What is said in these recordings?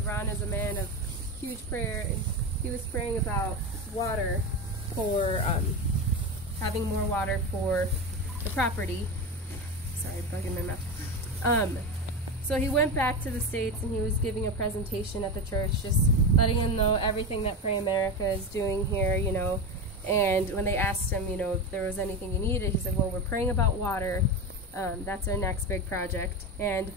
said, Ron is a man of huge prayer, and he was praying about water for, having more water for the property. Sorry, bug in my mouth. So he went back to the States and he was giving a presentation at the church, just letting them know everything that Pray America is doing here, you know. And when they asked him, you know, if there was anything he needed, he said, well, we're praying about water. That's our next big project. And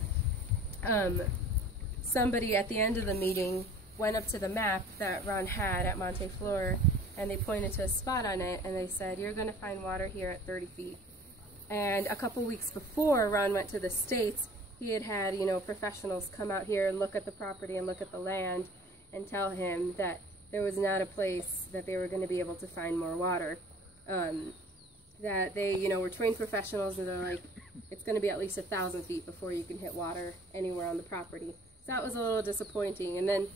somebody at the end of the meeting went up to the map that Ron had at Monte Flor, and they pointed to a spot on it, and they said, you're going to find water here at 30 feet. And a couple weeks before Ron went to the States, he had, you know, professionals come out here and look at the property and look at the land and tell him that there was not a place that they were going to be able to find more water. That they, you know, were trained professionals, and they're like, it's going to be at least 1,000 feet before you can hit water anywhere on the property. So that was a little disappointing. And then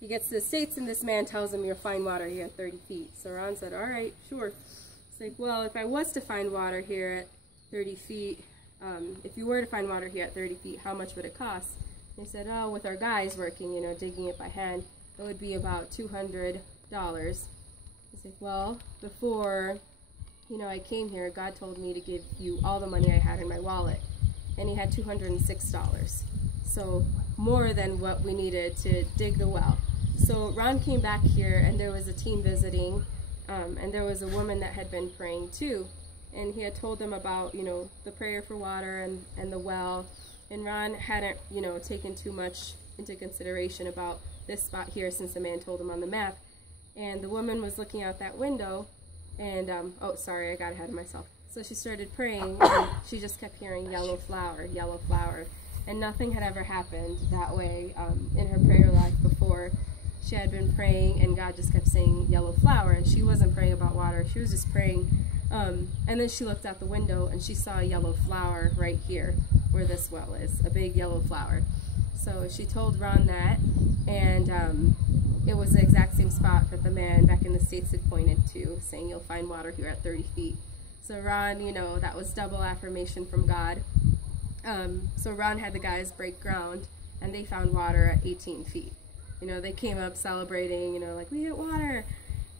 he gets to the States, and this man tells him you'll find water here at 30 feet. So Ron said, all right, sure. It's like, well, if I was to find water here at 30 feet, if you were to find water here at 30 feet, how much would it cost? And he said, oh, with our guys working, you know, digging it by hand, it would be about $200. He's like, well, before, you know, I came here, God told me to give you all the money I had in my wallet. And he had $206. So more than what we needed to dig the well. So Ron came back here, and there was a team visiting, and there was a woman that had been praying too. And he had told them about, you know, the prayer for water and the well. And Ron hadn't, you know, taken too much into consideration about this spot here since the man told him on the map. And the woman was looking out that window, and, oh, sorry, I got ahead of myself. So she started praying, and she just kept hearing yellow flower, yellow flower. And nothing had ever happened that way in her prayer life before. She had been praying, and God just kept saying yellow flower, and she wasn't praying about water. She was just praying. And then she looked out the window, and she saw a yellow flower right here where this well is, a big yellow flower. So she told Ron that, and it was the exact same spot that the man back in the States had pointed to, saying you'll find water here at 30 feet. So Ron, you know, that was double affirmation from God. So Ron had the guys break ground, and they found water at 18 feet. You know, they came up celebrating, you know, like, we hit water.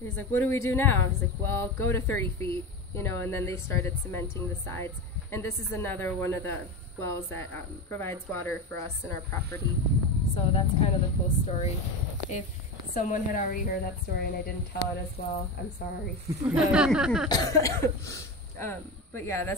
He's like, what do we do now? He's like, well, go to 30 feet, you know, and then they started cementing the sides. And this is another one of the wells that provides water for us in our property. So that's kind of the full story. If someone had already heard that story and I didn't tell it as well, I'm sorry. But yeah, that's